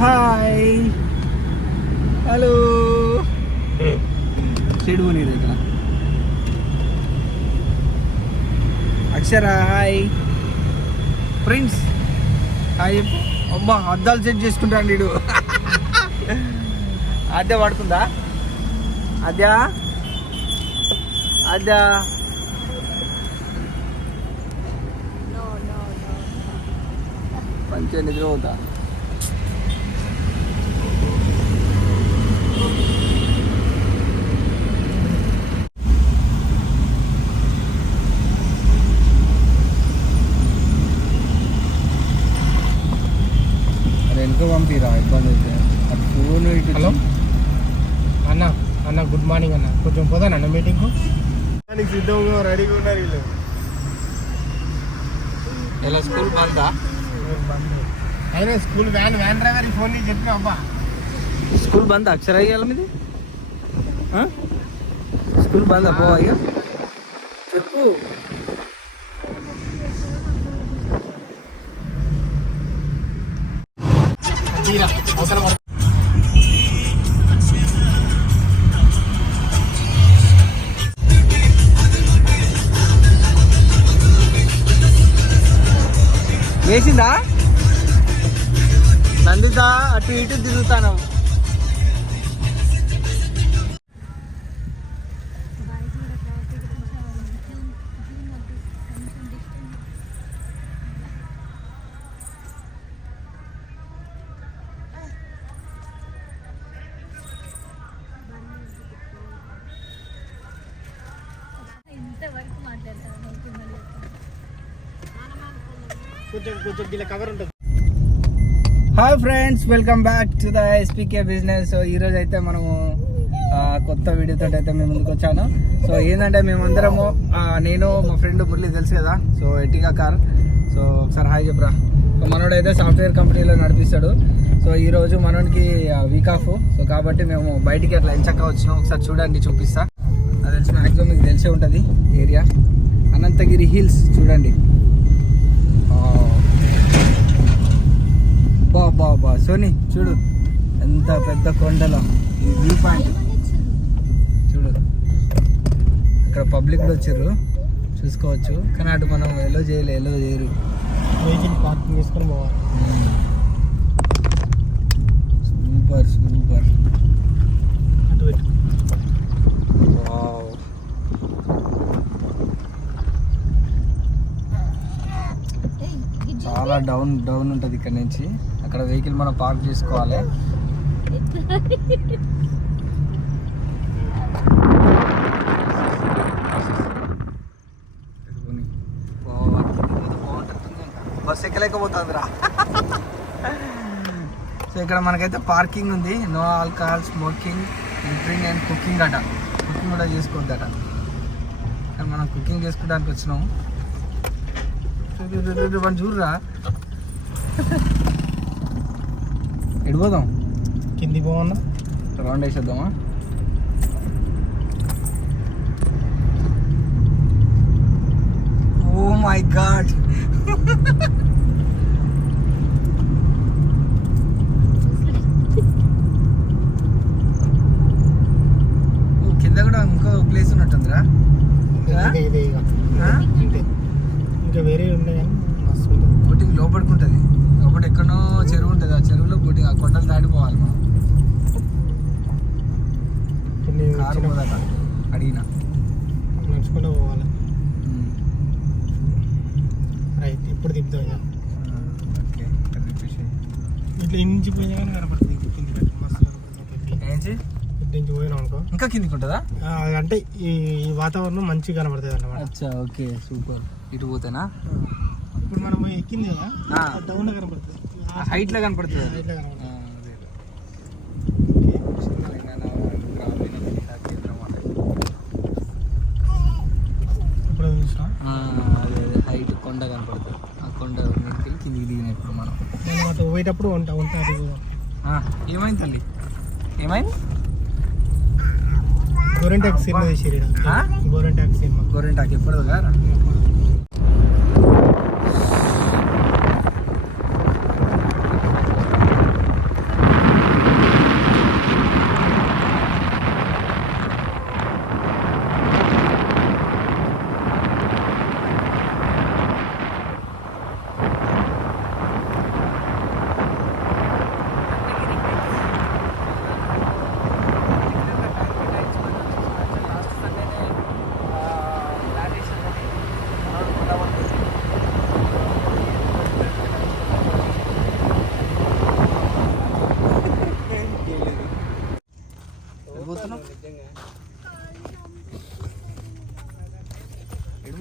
Hi hello చెడు నీరు ఇక్కడ అక్షర హాయ్ ప్రిన్స్ హాయ్ చెప్పు. అబ్బా అద్దాలు సెట్ చేసుకుంటాను వీడు. అద్దె పడుతుందా అద్దా అద్దా పంచ నిద్ర అవుతా. వెనుక పంపిరా ఇబ్బంది అయితే అటు ఫోన్ ఇటు. హలో అన్న అన్న గుడ్ మార్నింగ్ అన్న. కొంచెం పోదాను అన్న మీటింగ్కు. సిద్ధంగా రెడీగా ఉన్నారు వీళ్ళు. ఇలా స్కూల్ బందా? అయినా స్కూల్ వ్యాన్ డ్రైవర్ ఫోన్ చేసి చెప్పిన అబ్బా స్కూల్ బంద్ అక్షర అయ్యాల మీది స్కూల్ బంద్ అబ్బో అయ్యా చెప్పు. వేసిందా నందిత అటు ఇటు తిరుగుతాను. కొంచెం ఇలా కవర్ ఉంటుంది. Hi friends, welcome back to the ఎస్పీకే business. So ఈరోజు అయితే మనము కొత్త వీడియోతో అయితే మేము ముందుకు వచ్చాను. సో ఏంటంటే మేమందరము నేను మా ఫ్రెండ్ మురళి తెలుసు కదా, సో ఎటిగా కార్. సో ఒకసారి హాయ్ చెప్పరా. సో మనోడు అయితే సాఫ్ట్వేర్ కంపెనీలో నడిపిస్తాడు. సో ఈరోజు మనోడికి వీక్ ఆఫ్. సో కాబట్టి మేము బయటికి అట్లా ఎంచక్క వచ్చినాం. ఒకసారి చూడండి, చూపిస్తా. అది తెలిసి మ్యాక్సిమం మీకు తెలిసే ఉంటుంది ఏరియా. అనంతగిరి హిల్స్ చూడండి. బా సోని చూడు ఎంత పెద్ద కొండలో ఈ వ్యూ పాయింట్ చూడు. ఇక్కడ పబ్లిక్ కూడా వచ్చారు, చూసుకోవచ్చు. కానీ అటు మనం ఎలో చేయరు. వెహికల్ పార్కింగ్ చేసుకొని పోవాలి. సూపర్ అటు పెట్టు. చాలా డౌన్ ఉంటుంది ఇక్కడ నుంచి. అక్కడ వెహికల్ మనం పార్క్ చేసుకోవాలి. బస్ ఎక్కలేకపోతుందిరా. సో ఇక్కడ మనకైతే పార్కింగ్ ఉంది. No alcohol, smoking, drinking and cooking అట. కుకింగ్ కూడా చేసుకోవద్దట. మనం కుకింగ్ చేసుకోవడానికి వచ్చినాము. మనం చూడరా ఎడిపోదాం. కింది పోవన్నా, రౌండ్ వేసేద్దామా? ఓ మై గాడ్, కింద కూడా ఇంకో ప్లేస్ ఉన్నట్టుందిరా. ఇంకా వేరే ఉన్నాయి కానీ బోటింగ్ లోపడుకుంటుంది. లోపల ఎక్కడో చెరువు ఉంటుంది. ఆ చెరువులో బోటింగ్, ఆ కొండలు దాటిపోవాలి మనం. కారు పోదాక అడిగిన నడుచుకుంటూ పోవాలి. రైట్, ఇప్పుడు దిగుతాం. ఓకే, ఇట్లా ఇంచి పోయినా కానీ కనపడుతుంది. కింది మస్తు ఇంచి పోయినాం అనుకో ఇంకా కిందికి ఉంటుందా? అంటే ఈ వాతావరణం మంచిగా కనపడుతుంది అన్నమాట. అచ్చా, ఓకే, సూపర్. ఇటు పోతేనా? ఇప్పుడు మనం ఎక్కింది కదా, డౌన్ కనపడుతుంది, హైట్ లో కనపడుతుంది. ఇప్పుడు అదే హైట్ కొండ కనపడుతుంది. ఆ కొండ కిందికి దిగినప్పుడు మనం అటు పోయేటప్పుడు ఉంటుంది. ఏమైంది తల్లి, ఏమైంది? గోరెంటాక్ సినిమా తీసిరు. గోరెంటాక్ సినిమా. గోరెంటాక్ ఎప్పుడు కదా?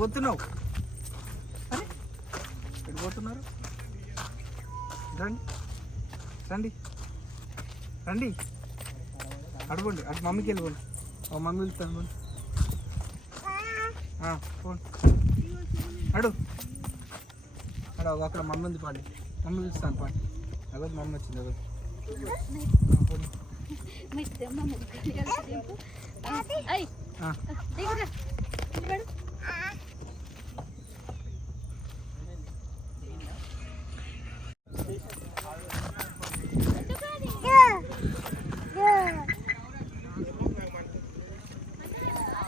పోతున్నావు? అరే ఎటు పోతున్నారు? రండి రండి రండి, అడుగుండి అటు మమ్మీకి వెళ్ళిపోండి. మమ్మీ వెళ్తాను పోండి. పోండి అడు అక్కడ మమ్మీ ఉంది, పాడి మమ్మీ పిలుస్తాను పాడి. అగో మమ్మీ వచ్చింది. అగో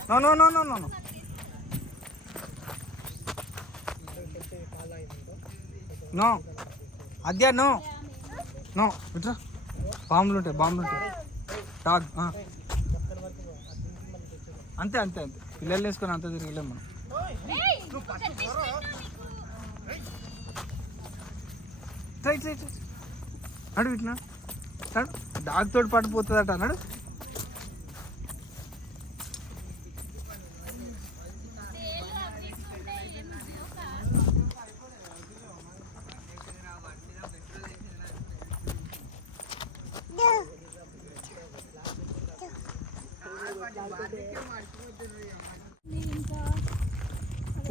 no no no no no no no అద్యా నో నో ఇట్రా. బాంబులు ఉంటాయి, బాంబులు ఉంటాయి. డాగ్ అంతే అంతే అంతే. పిల్లలు వేసుకొని అంత తిరగలేము మనం. అడు ఇట్లా డాగ్ తోటి పట్టుపోతుందట అన్నాడు.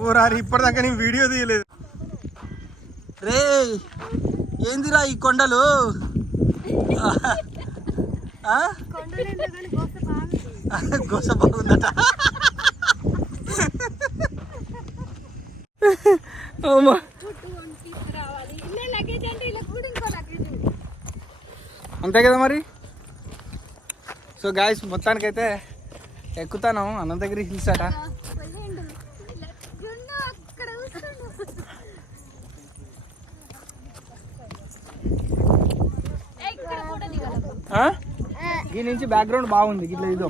ఓరారి ఇప్పటిదాకా నేను వీడియో తీయలేదు. రే ఏందిరా ఈ కొండలు? గోస బాగుందట. అంతే కదా మరి. సో గాయస్ మొత్తానికైతే ఎక్కుతాను అనంతగిరి హిల్స్ అట. ఈ నుంచి బ్యాక్గ్రౌండ్ బాగుంది ఇట్లా ఇదో.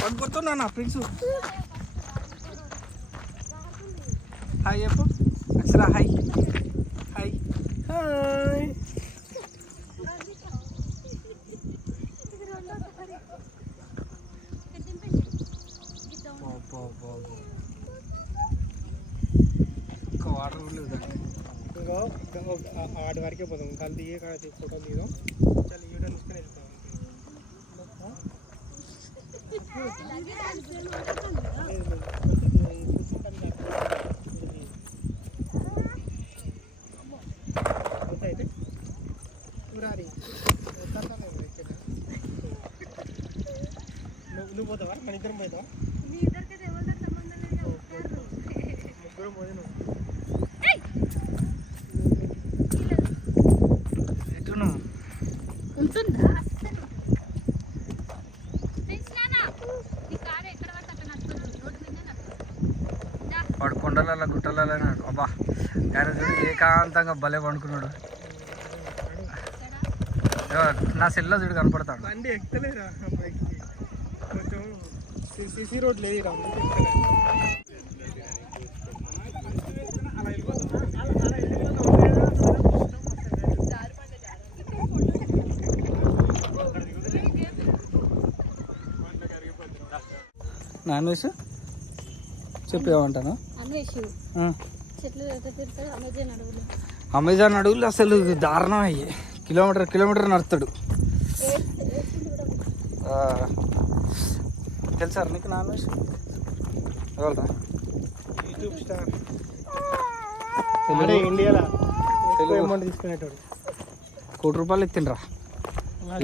పడిపోతున్నా నా ఫ్రెండ్స్. హాయ్ చెప్పు అక్షరా. Hi hi hi. ఇంకా వాటర్ కూడా లేదు. ఇంకో వాటి వరకే పోదాం. కాలు దిగే కాడ ఫోటోలు దిగుదాం. చాలా వీడియో తీసుకొని వెళ్తాం. నువ్వు పోతావా? మన ఇద్దరం పోతావా? ముగ్గురం పోయినా వాడు కొండలలో గుట్టలలో అబ్బా ఆయన చూడు ఏకాంతంగా భలే పండుకున్నాడు. నా సెల్లో చూడు కనపడతాడు. బండి ఎక్కలేరా బైక్కి, కొంచెం సిసి రోడ్ లేదు. నాన్ వెజ్ చెప్పేమంటాను. అమెజాన్ అడవులు అసలు దారుణం అయ్యి కిలోమీటర్ నడుస్తాడు. తెలుసా నీకు నాన్ వెజ్ ఎవరా? యూట్యూబ్ స్టార్ ఇండియాలో అమౌంట్ తీసుకునేటోడు. ₹1,00,00,000 ఎత్తిండ్రా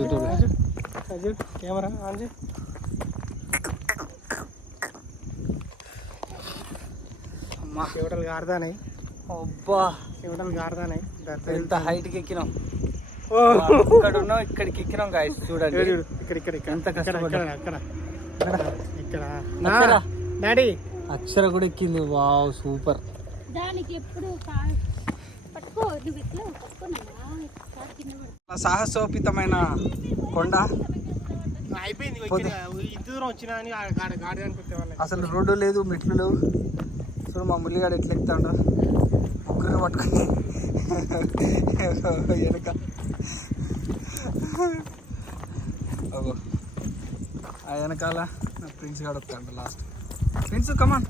యూట్యూబ్. కెమెరా ఆన్ చేయి. చెమటలు గారుతానాయి. అబ్బా చెమటలు గారుతానాయి. ఎంత హైట్కి ఎక్కినాం. ఇక్కడ ఉన్నాం, ఇక్కడికి ఎక్కినాం గాయస్. చూడండి ఇక్కడ ఎంత కష్టపడ్డా. ఇక్కడ డాడీ అక్షర కూడా ఎక్కింది. Wow super. దానికి ఎప్పుడు సాహసోపితమైన కొండ అయిపోయింది ఇంత దూరం వచ్చినా అని గాడడానికి వచ్చేవాళ్ళకి అసలు రోడ్డు లేదు, మెట్లు లేవు. చూడు మా ముల్లిగాడు ఎట్లా ఎక్కుతాడు, ముగ్గురు పట్టుకుని వెనక. ఆ వెనకాల నా ప్రిన్స్ గాడు వస్తాడు లాస్ట్. ప్రిన్స్ కమాన్.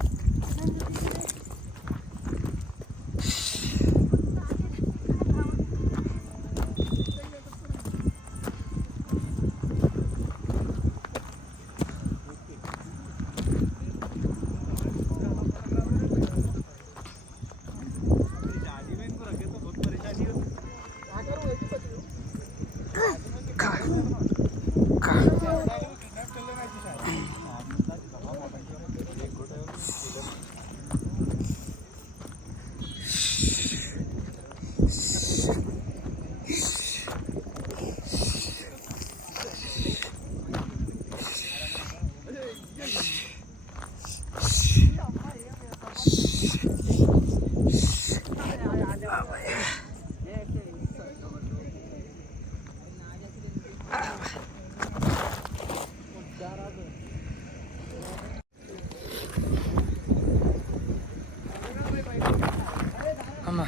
అమ్మా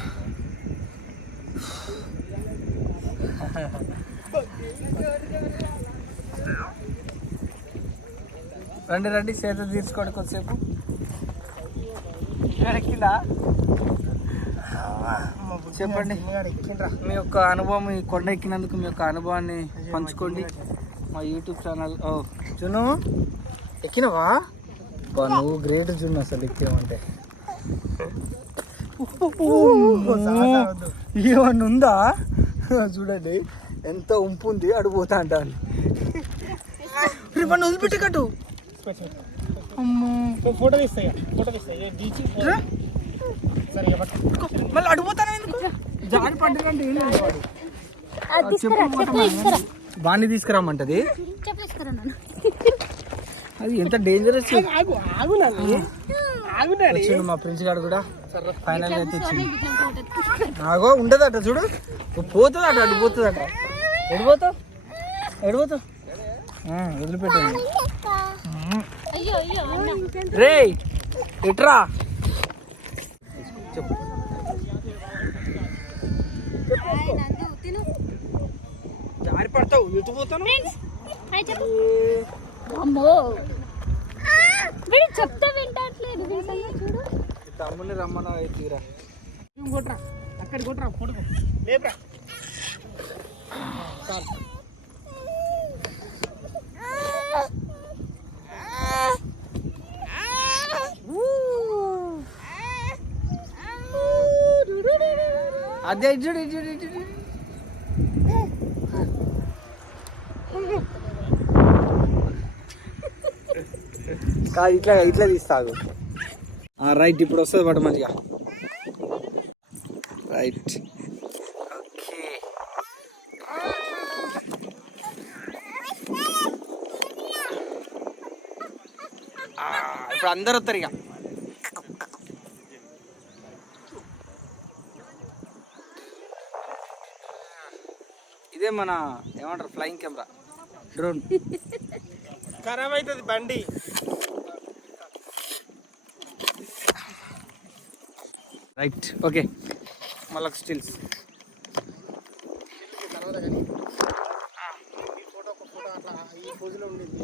రండి రండి, చేత తీసుకోండి కొద్దిసేపు. ఎక్కిందా చెప్పండి మీ యొక్క అనుభవం, ఈ కొండ ఎక్కినందుకు మీ యొక్క అనుభవాన్ని పంచుకోండి మా యూట్యూబ్ ఛానల్. ఓ జును ఎక్కినవా? నువ్వు గ్రేట్ జున్ను, అసలు ఎక్కినావంటే. ఏమన్నా ఉందా చూడండి, ఎంత ఉంపు ఉంది. అడిగిపోతా అంటాను వదిలిపెట్టకట్టు. ఫోటో తీస్తాయి, ఫోటో తీస్తాయి బీచ్ మళ్ళీ అడిగిపోతాను ఎందుకు? జారి పడ్డదంటే ఏం లేదు వాడు. బాణి తీసుకురామంటది. అది ఎంత డేంజరస్. వచ్చిండు మా ప్రిన్స్ గారు కూడా ఫైనల్ గా అయితే వచ్చింది. ఆగో ఉండదట చూడు, పోతుందట, అటు పోతుందట. ఎడిపోతావు ఎడిపోతావు వదిలిపెట్టండి. రే ఎట్రా చెప్పు. జారి పడతావు, ఎటు పోతాను చెప్తా వింటట్లేదు. తమ్ముని రమ్మన్నా తీరా. కొట్రా అక్కడ కొట్రా, ఫోటో లేపరా. అదే ఇచ్చుడు ఇచ్చుడు ఇచ్చుడు. కాదు ఇట్లా ఇట్లా తీస్తాగు. రైట్, ఇప్పుడు వస్తుంది పట్టు మంచిగా. Right okay. ఇప్పుడు అందరు వస్తారు ఇక. ఇదే మన ఏమంటారు ఫ్లయింగ్ కెమెరా, డ్రోన్. ఖరాబ్ అవుతుంది బండి. రైట్ ఓకే, మళ్ళీ స్టిల్స్. ఫోటో ఒక ఫోటో అట్లా ఈ పోజులో ఉండేది.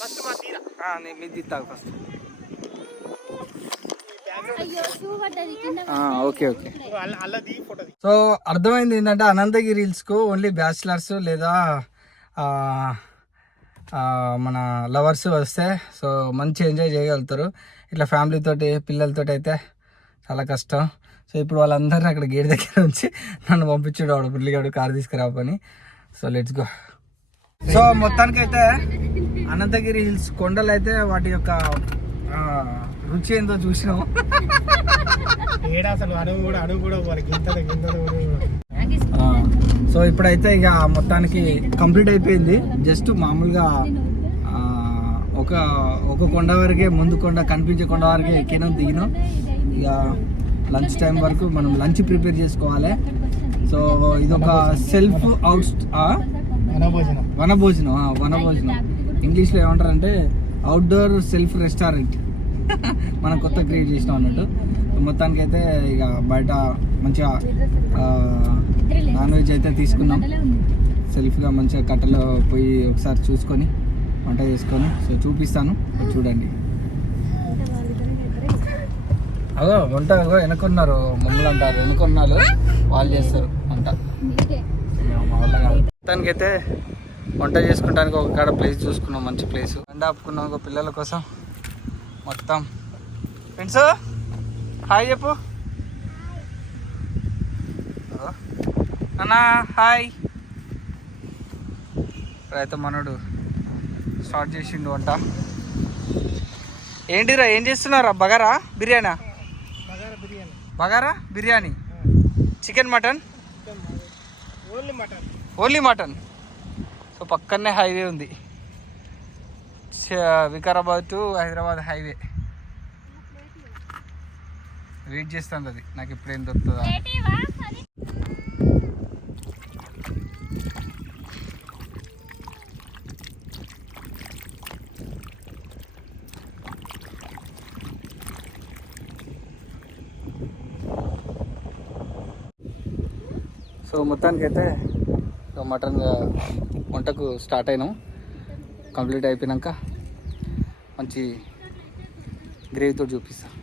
ఫస్ట్ మా తీరా నేను మీద తీస్తాను ఫస్ట్. Okay okay. అల్లది ఫోటో. సో అర్థమైంది ఏంటంటే అనంతగిరి హిల్స్కు ఓన్లీ బ్యాచిలర్స్ లేదా మన లవర్స్ వస్తే సో మంచి ఎంజాయ్ చేయగలుగుతారు. ఇట్లా ఫ్యామిలీతోటి పిల్లలతోటి అయితే చాలా కష్టం. సో ఇప్పుడు వాళ్ళందరినీ అక్కడ గేట్ దగ్గర ఉంచి నన్ను పంపించాడు వాడు పిల్లిగాడు కారు తీసుకురాపని. So let's go. సో మొత్తానికైతే అనంతగిరి హిల్స్ కొండలు అయితే వాటి యొక్క రుచి ఏందో చూసినాం. ఏడా అసలు అడుగు కూడా వాళ్ళకి సో ఇప్పుడైతే ఇక మొత్తానికి కంప్లీట్ అయిపోయింది. జస్ట్ మామూలుగా ఒక ఒక కొండ వరకే, ముందు కొండ కనిపించే కొండ వరకే ఎక్కినాం దిగినాం. ఇక లంచ్ టైం వరకు మనం లంచ్ ప్రిపేర్ చేసుకోవాలి. సో ఇది ఒక సెల్ఫ్ వనభోజనం ఇంగ్లీష్లో ఏమంటారంటే అవుట్డోర్ సెల్ఫ్ రెస్టారెంట్. మనం కొత్త క్రియేట్ చేసినాం అన్నట్టు. మొత్తానికి అయితే ఇక బయట మంచిగా నాన్ వెజ్ అయితే తీసుకున్నాం. సెల్ఫ్గా మంచిగా కట్టెలో పోయి ఒకసారి చూసుకొని వంట చేసుకొని సో చూపిస్తాను, చూడండి. అగో వంట అగో వెనుకున్నారు, మమ్మల్ని అంటారు వెనుకున్నారు, వాళ్ళు చేస్తారు వంట. మొత్తానికి అయితే వంట చేసుకుంటానికి ఒక కాడ ప్లేస్ చూసుకున్నాం, మంచి ప్లేస్. ఎండ ఆపుకున్నాం ఒక పిల్లల కోసం మొత్తం. ఫ్రెండ్స్ హాయ్ చెప్పు అన్నా, హాయ్. ఇప్పుడైతే మనోడు స్టార్ట్ చేసిండు వంట. ఏంటిరా ఏం చేస్తున్నారా? బగారా బిర్యానా? Bagara biryani, chicken mutton, only mutton. So పక్కనే హైవే ఉంది, Vikarabad to Hyderabad highway. Wait చేస్తుంది అది, నాకు ఇప్పుడు ఏం దొరుకుతుందా. సో మొత్తానికి అయితే మటన్ వంటకు స్టార్ట్ అయినాం. కంప్లీట్ అయిపోయాక మంచి గ్రేవీతో చూపిస్తాను.